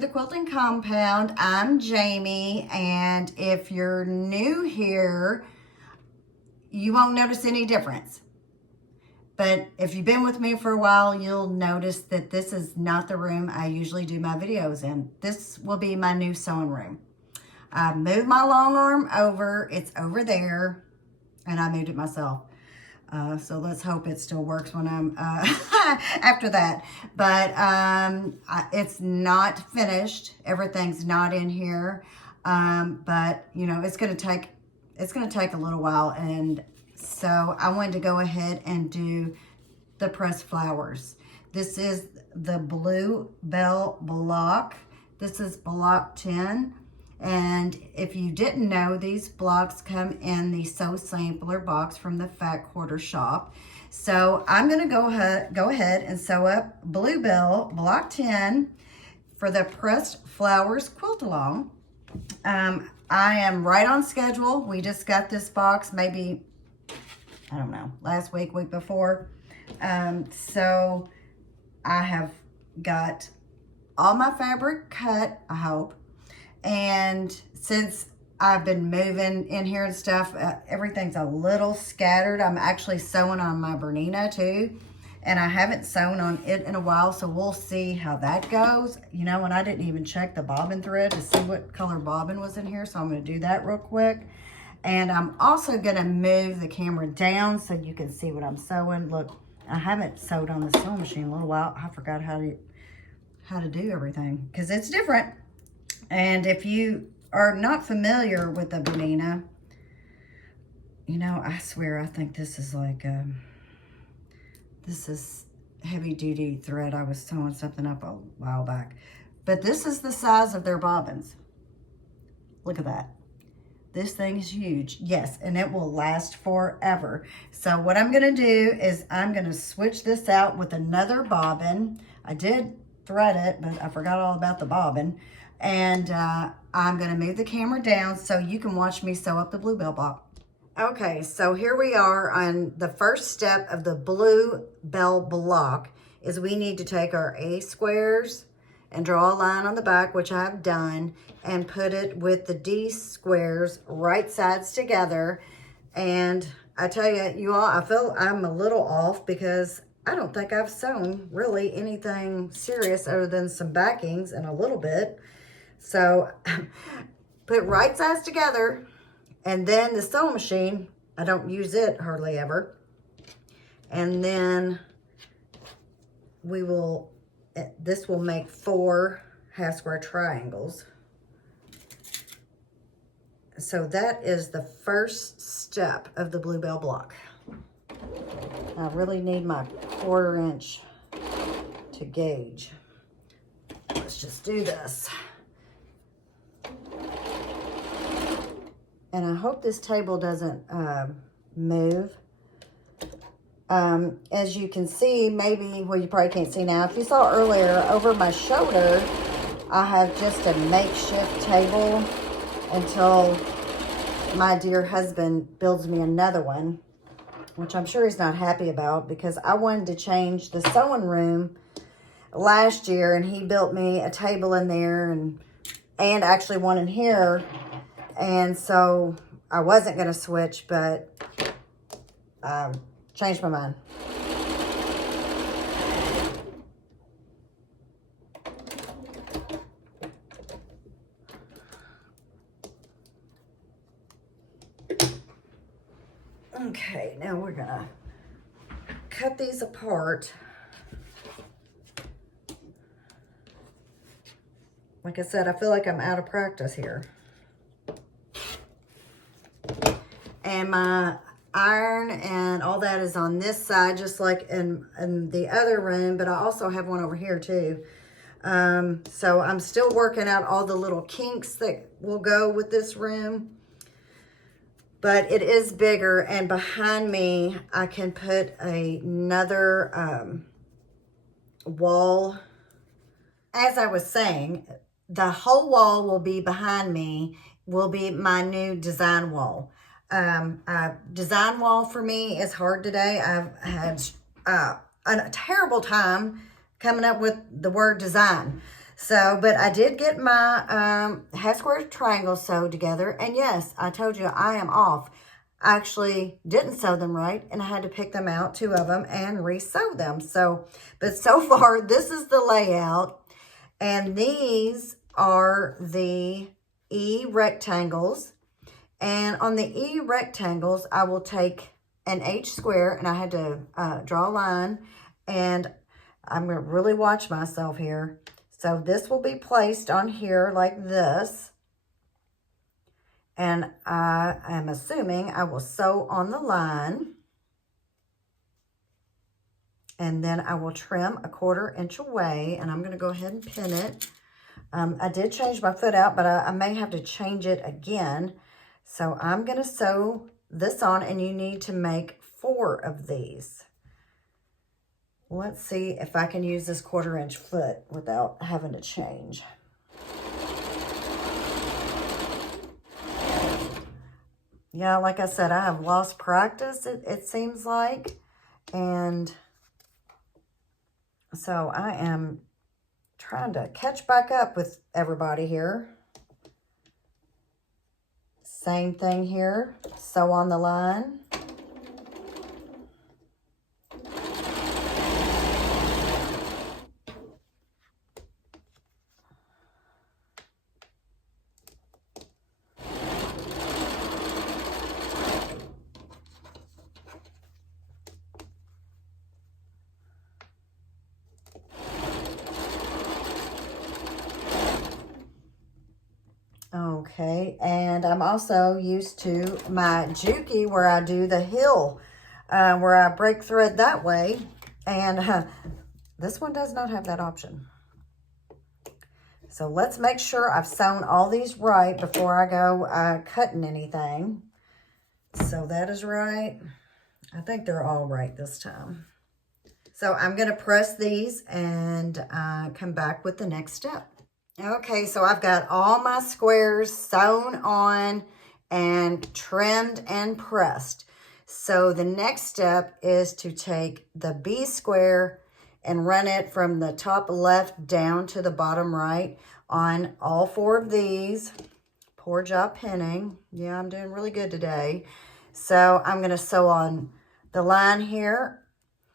to the quilting compound. I'm Jamie, and if you're new here, you won't notice any difference. But if you've been with me for a while, you'll notice that this is not the room I usually do my videos in. This will be my new sewing room. I moved my long arm over. It's over there, and I moved it myself. So let's hope it still works when I'm after that. But it's not finished. Everything's not in here. But you know, it's gonna take a little while, and so I wanted to go ahead and do the pressed flowers. This is the Bluebell block. This is block 10. And if you didn't know, these blocks come in the Sew Sampler box from the Fat Quarter Shop. So I'm going to go ahead and sew up Bluebell block 10 for the Pressed Flowers Quilt Along. I am right on schedule. We just got this box maybe, I don't know, last week, week before. So I have got all my fabric cut, I hope. And since I've been moving in here and stuff, everything's a little scattered. I'm actually sewing on my Bernina too, and I haven't sewn on it in a while, so we'll see how that goes. You know, and I didn't even check the bobbin thread to see what color bobbin was in here, so I'm going to do that real quick. And I'm also going to move the camera down so you can see what I'm sewing. Look, I haven't sewed on the sewing machine in a little while. I forgot how to do everything because it's different. And if you are not familiar with the Bernina, you know, I swear I think this is like, this is heavy duty thread. I was sewing something up a while back. But this is the size of their bobbins. Look at that. This thing is huge. Yes, and it will last forever. So what I'm going to do is I'm going to switch this out with another bobbin. I did thread it, but I forgot all about the bobbin. And I'm going to move the camera down so you can watch me sew up the Bluebell block. Okay, so here we are on the first step of the Bluebell block. Is we need to take our A squares and draw a line on the back, which I've done, and put it with the D squares right sides together. And I tell you all, I feel I'm a little off because I don't think I've sewn really anything serious other than some backings and a little bit. So put right sides together, and then the sewing machine, I don't use it hardly ever. And then we will, this will make 4 half square triangles. So that is the first step of the Bluebell block. I really need my 1/4 inch to gauge. Let's just do this. And I hope this table doesn't move. As you can see, maybe, well, you probably can't see now. If you saw earlier, over my shoulder, I have just a makeshift table until my dear husband builds me another one, which I'm sure he's not happy about because I wanted to change the sewing room last year, and he built me a table in there and actually one in here. And so I wasn't going to switch, but changed my mind. Okay, now we're going to cut these apart. Like I said, I feel like I'm out of practice here. And my iron and all that is on this side, just like in the other room, but I also have one over here too. So I'm still working out all the little kinks that will go with this room. But it is bigger, and behind me, I can put another wall. As I was saying, the whole wall will be behind me, will be my new design wall. Design wall for me is hard today. I've had a terrible time coming up with the word design. So, but I did get my half square triangle sewed together. And yes, I told you I am off. I actually didn't sew them right, and I had to pick them out, 2 of them, and re-sew them. So, but so far, this is the layout. And these are the E rectangles. And on the E rectangles, I will take an H square, and I had to draw a line. And I'm going to really watch myself here. So this will be placed on here like this. And I am assuming I will sew on the line. And then I will trim a 1/4 inch away. And I'm going to go ahead and pin it. I did change my foot out, but I may have to change it again. So I'm going to sew this on, and you need to make 4 of these. Let's see if I can use this 1/4 inch foot without having to change. Yeah, like I said, I have lost practice, it seems like. And so I am trying to catch back up with everybody here. Same thing here. Sew on the line. Okay, and I'm also used to my Juki where I do the heel, where I break thread that way, and this one does not have that option. So let's make sure I've sewn all these right before I go cutting anything. So that is right. I think they're all right this time. So I'm going to press these and come back with the next step. Okay, so I've got all my squares sewn on and trimmed and pressed. So the next step is to take the B square and run it from the top left down to the bottom right on all 4 of these. Poor job pinning. Yeah, I'm doing really good today. So I'm going to sew on the line here.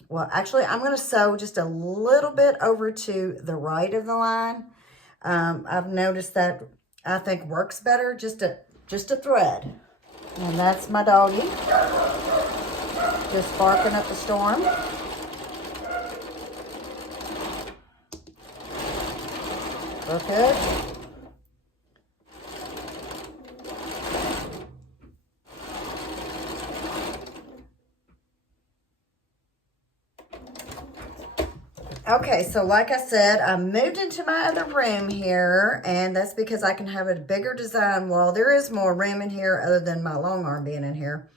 Well, actually, I'm going to sew just a little bit over to the right of the line. I've noticed that I think works better, just a thread. And that's my doggy, just barking up the storm. We're good. Okay, so like I said, I moved into my other room here, and that's because I can have a bigger design wall. There is more room in here other than my long arm being in here.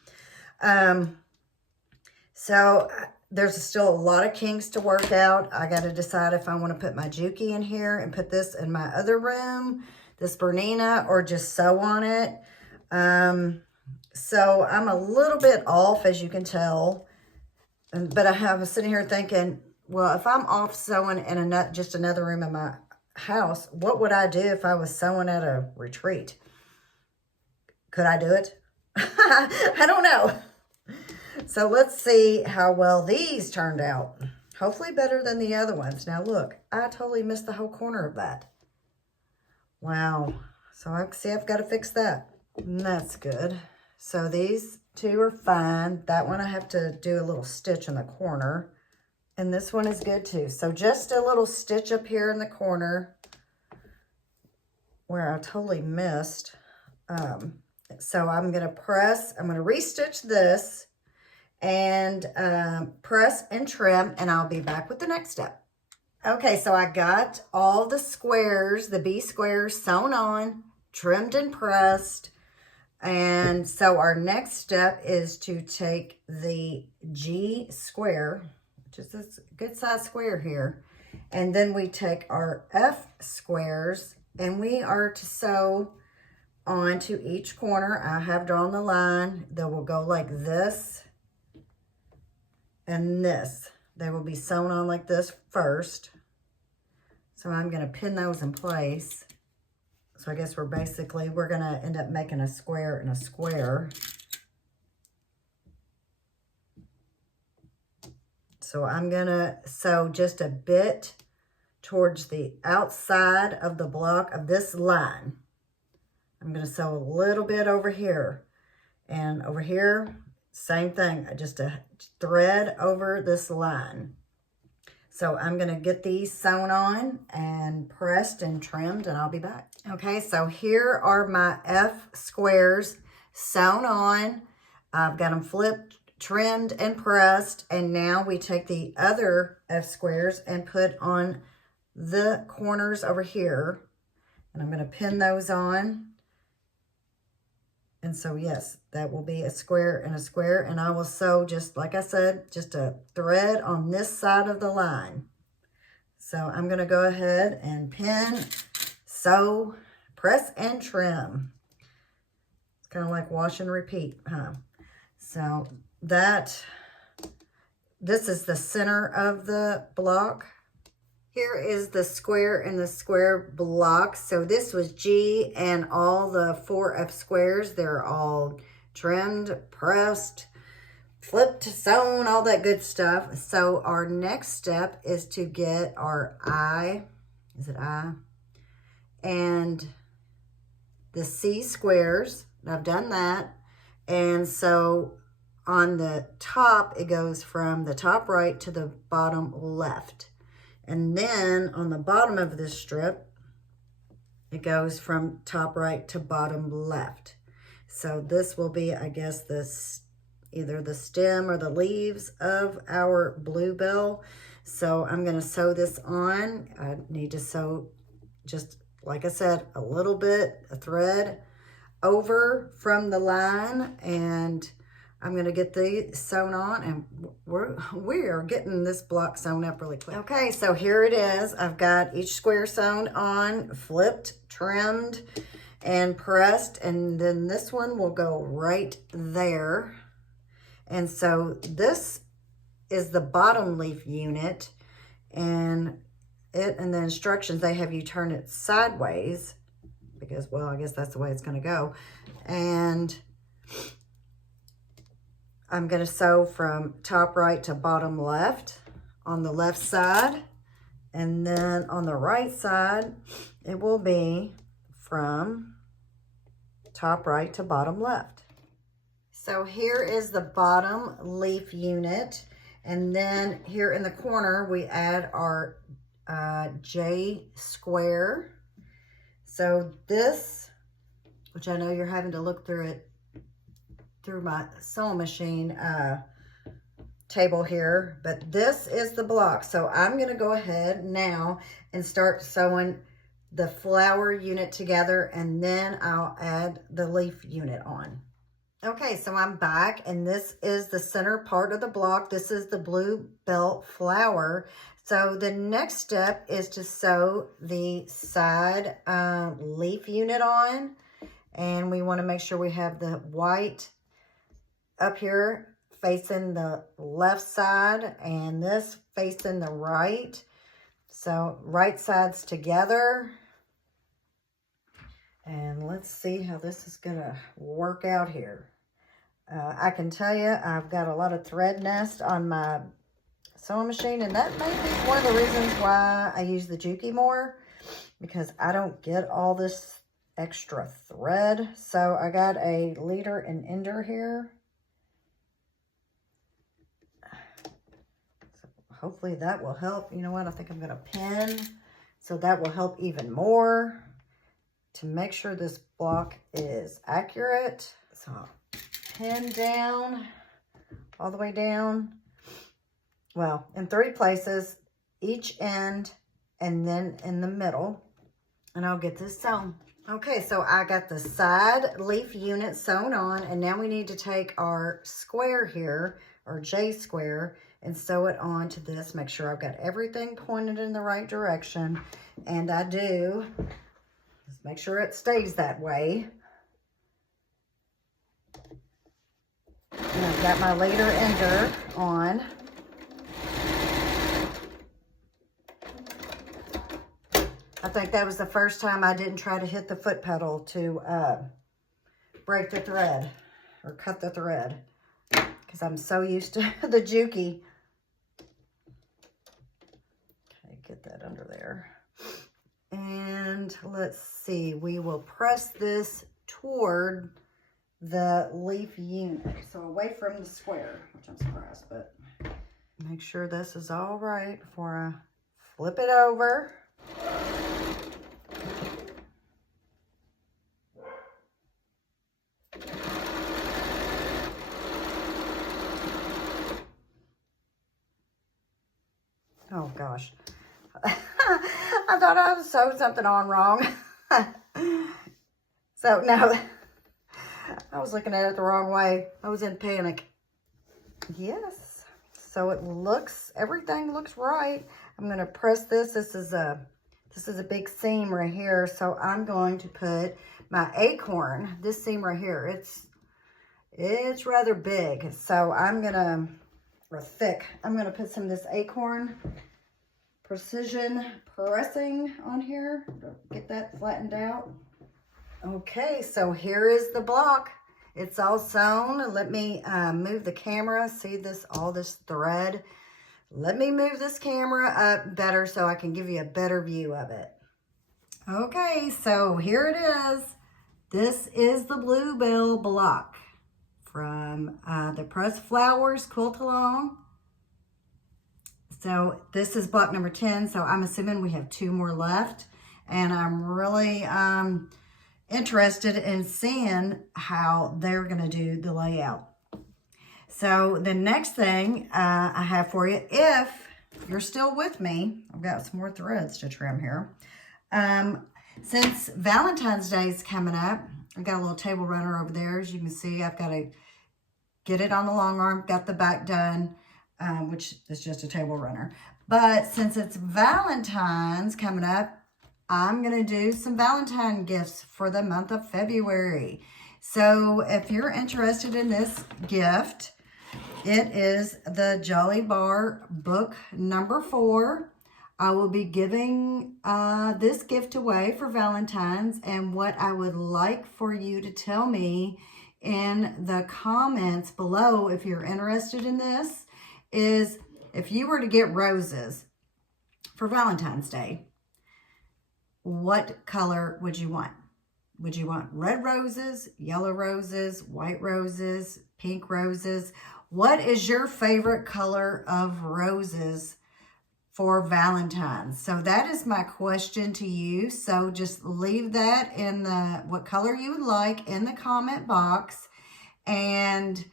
So there's still a lot of kinks to work out. I got to decide if I want to put my Juki in here and put this in my other room, this Bernina, or just sew on it. So I'm a little bit off, as you can tell, but I was sitting here thinking, well, if I'm off sewing in just another room in my house, what would I do if I was sewing at a retreat? Could I do it? I don't know. So let's see how well these turned out. Hopefully better than the other ones. Now look, I totally missed the whole corner of that. Wow. So I see I've got to fix that. And that's good. So these 2 are fine. That one I have to do a little stitch in the corner. And this one is good too. So just a little stitch up here in the corner where I totally missed. So I'm going to press, I'm going to restitch this and press and trim, and I'll be back with the next step. Okay, so I got all the squares, the B squares sewn on, trimmed and pressed. And so our next step is to take the G square, which is this good size square here, and then we take our F squares and we are to sew onto each corner. I have drawn the line that will go like this and this. They will be sewn on like this first. So I'm going to pin those in place. So I guess we're going to end up making a square and a square. So I'm going to sew just a bit towards the outside of the block of this line. I'm going to sew a little bit over here. And over here, same thing, just a thread over this line. So I'm going to get these sewn on and pressed and trimmed, and I'll be back. Okay, so here are my F squares sewn on. I've got them flipped, trimmed, and pressed. And now we take the other F squares and put on the corners over here. And I'm going to pin those on. And so, yes, that will be a square and a square. And I will sew, just like I said, just a thread on this side of the line. So I'm going to go ahead and pin, sew, press, and trim. It's kind of like wash and repeat, huh? So this is the center of the block. Here is the square and the square block. So this was G, and all the 4 F squares, they're all trimmed, pressed, flipped, sewn, all that good stuff. So our next step is to get our I, is it I? And the C squares. I've done that. And so on the top, it goes from the top right to the bottom left. And then on the bottom of this strip, it goes from top right to bottom left. So this will be, I guess, either the stem or the leaves of our bluebell. So I'm going to sew this on. I need to sew, just like I said, a little bit, a thread over from the line, and I'm going to get these sewn on, and we're getting this block sewn up really quick. Okay, so here it is. I've got each square sewn on, flipped, trimmed, and pressed, and then this one will go right there. And so this is the bottom leaf unit, and the instructions, they have you turn it sideways because, well, I guess that's the way it's going to go. And I'm going to sew from top right to bottom left on the left side. And then on the right side, it will be from top right to bottom left. So here is the bottom leaf unit. And then here in the corner, we add our J square. So this, which I know you're having to look through it, through my sewing machine table here, but this is the block. So I'm going to go ahead now and start sewing the flower unit together, and then I'll add the leaf unit on. Okay, so I'm back, and this is the center part of the block. This is the bluebell flower. So the next step is to sew the side leaf unit on, and we want to make sure we have the white up here facing the left side and this facing the right. So right sides together. And let's see how this is going to work out here. I can tell you I've got a lot of thread nest on my sewing machine, and that may be one of the reasons why I use the Juki more, because I don't get all this extra thread. So I got a leader and ender here. Hopefully that will help. You know what? I think I'm going to pin. So that will help even more to make sure this block is accurate. So I'll pin down, all the way down. Well, in 3 places, each end, and then in the middle. And I'll get this sewn. Okay, so I got the side leaf unit sewn on, and now we need to take our square here, or J square, and sew it on to this. Make sure I've got everything pointed in the right direction, and I do. Just make sure it stays that way. And I've got my leader ender on. I think that was the first time I didn't try to hit the foot pedal to break the thread or cut the thread, because I'm so used to the Juki. Okay, get that under there. And let's see, we will press this toward the leaf unit. So away from the square, which I'm surprised, but make sure this is all right before I flip it over. Oh gosh. I thought I sewed something on wrong. So no, I was looking at it the wrong way. I was in panic. Yes. So it looks, everything looks right. I'm going to press this. This is a big seam right here. So I'm going to put my acorn, this seam right here. It's rather big. So I'm going to, or thick. I'm going to put some of this acorn precision pressing on here. Get that flattened out. Okay, so here is the block. It's all sewn. Let me move the camera. See this, all this thread? Let me move this camera up better so I can give you a better view of it. Okay, so here it is. This is the Bluebell block from the Pressed Flowers Quilt Along. So this is block number 10, so I'm assuming we have 2 more left. And I'm really interested in seeing how they're going to do the layout. So the next thing I have for you, if you're still with me, I've got some more threads to trim here. Since Valentine's Day is coming up, I've got a little table runner over there. As you can see, I've got to get it on the long arm, got the back done, which is just a table runner. But since it's Valentine's coming up, I'm going to do some Valentine gifts for the month of February. So if you're interested in this gift, it is the Jolly Bar book number 4. I will be giving this gift away for Valentine's, and what I would like for you to tell me in the comments below, if you're interested in this, is if you were to get roses for Valentine's Day, what color would you want? Would you want red roses, yellow roses, white roses, pink roses? What is your favorite color of roses for Valentine's? So that is my question to you. So just leave that in the, what color you would like, in the comment box. And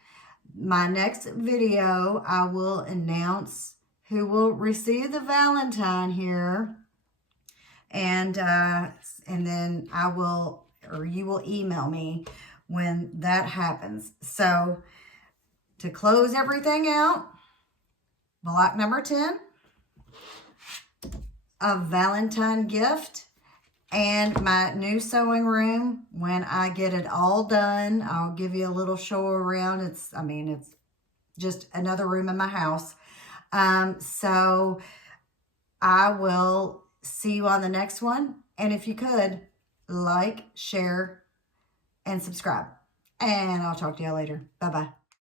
my next video, I will announce who will receive the Valentine here. And then I will, or you will email me when that happens. So to close everything out, block number 10, a Valentine gift, and my new sewing room. When I get it all done, I'll give you a little show around. It's just another room in my house. So I will see you on the next one. And if you could, like, share, and subscribe. And I'll talk to y'all later. Bye-bye.